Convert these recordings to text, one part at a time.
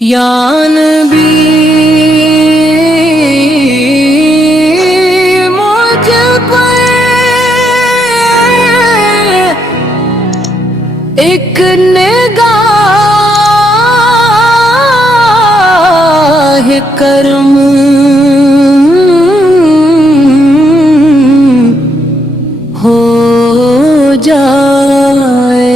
या नबी मुझ पर एक निगाह करम हो जाए।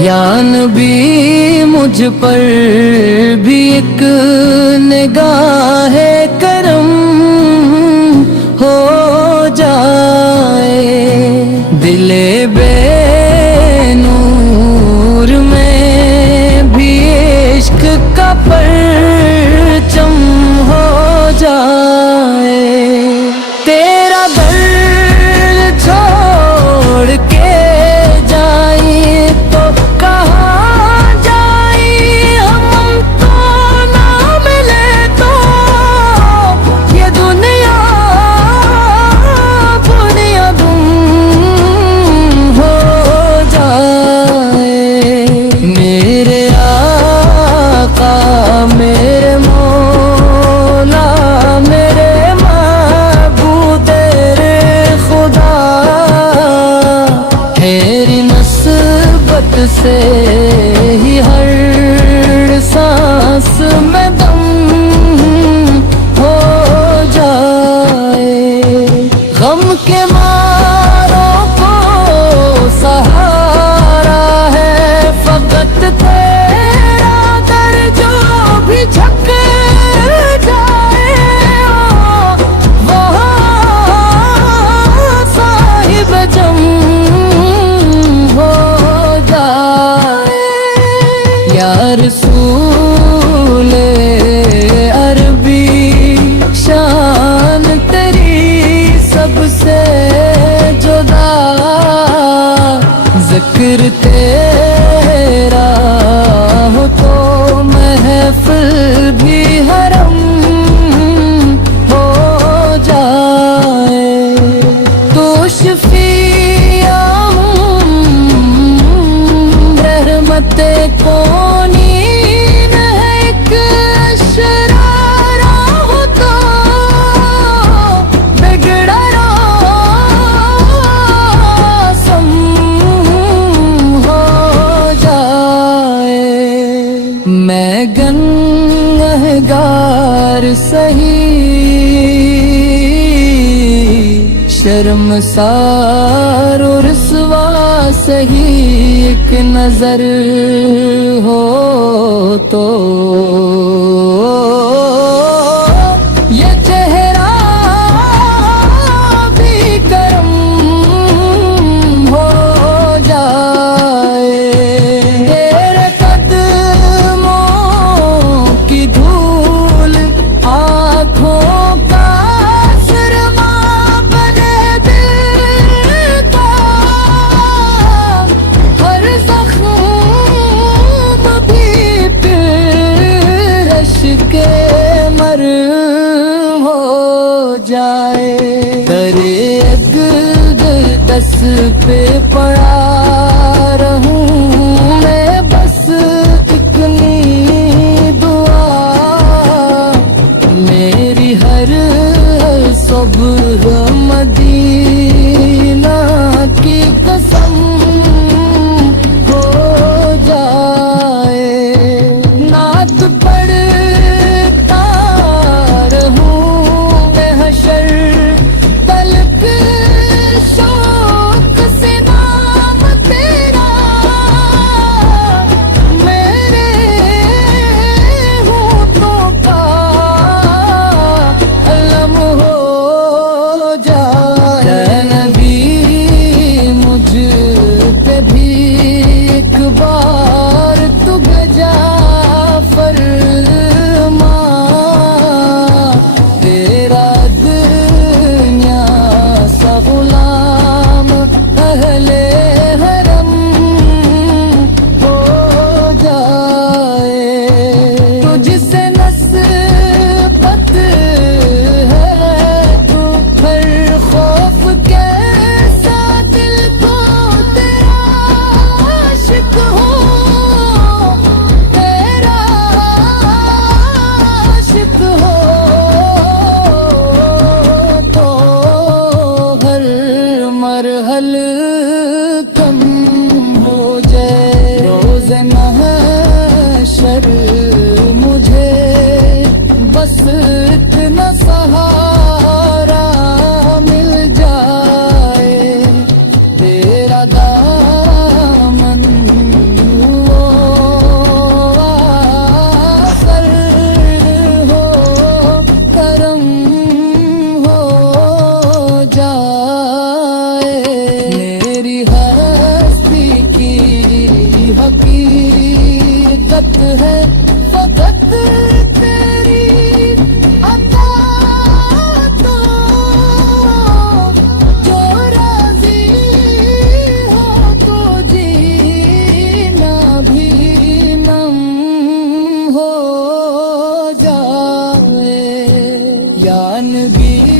या नबी मुझ पर भी एक निगाह करम हो जाए। दिले बेनूर में भी इश्क का परचम हो जाए। तेरा दर्द छोड़ के जाए तो कहाँ जाए हम तो ना मिले तो ये दुनिया दुनिया गुम हो जाए। मेरे आका मेरे मौला मेरे महबूब रे खुदा तेरी नस्बत से ही हर सांस में दम हो जाए। गम के मारों को सहारा है फकत तेरा दर जो भी झक जाए वहाँ साहिब जम हो जाए। या रसूल अरबी शान तेरी सबसे जुदा जिक्र तेरा हो तो महफिल भी हरम हो जाए। तो शफिया रहमते कौनी है एक शरारा हो तो बिगड़ा रासम हो जाए। मैं गुनहगार सही शर्मसार और रुसवा सही एक नजर हो तो ये चेहरा भी करम हो जाए। तेरे कदमों की धूल आँखों का शर्मा बने दिल का हर ज़ख्म भी फिर के मरहम हो जाए। तेरे दस पे पड़ा रहूं मैं बस इतनी दुआ मेरी हर सुबह मदीना की कसम हो जाए। नात पढ़ता रहूं मैं हशर तलक शौक से ना दीवानगी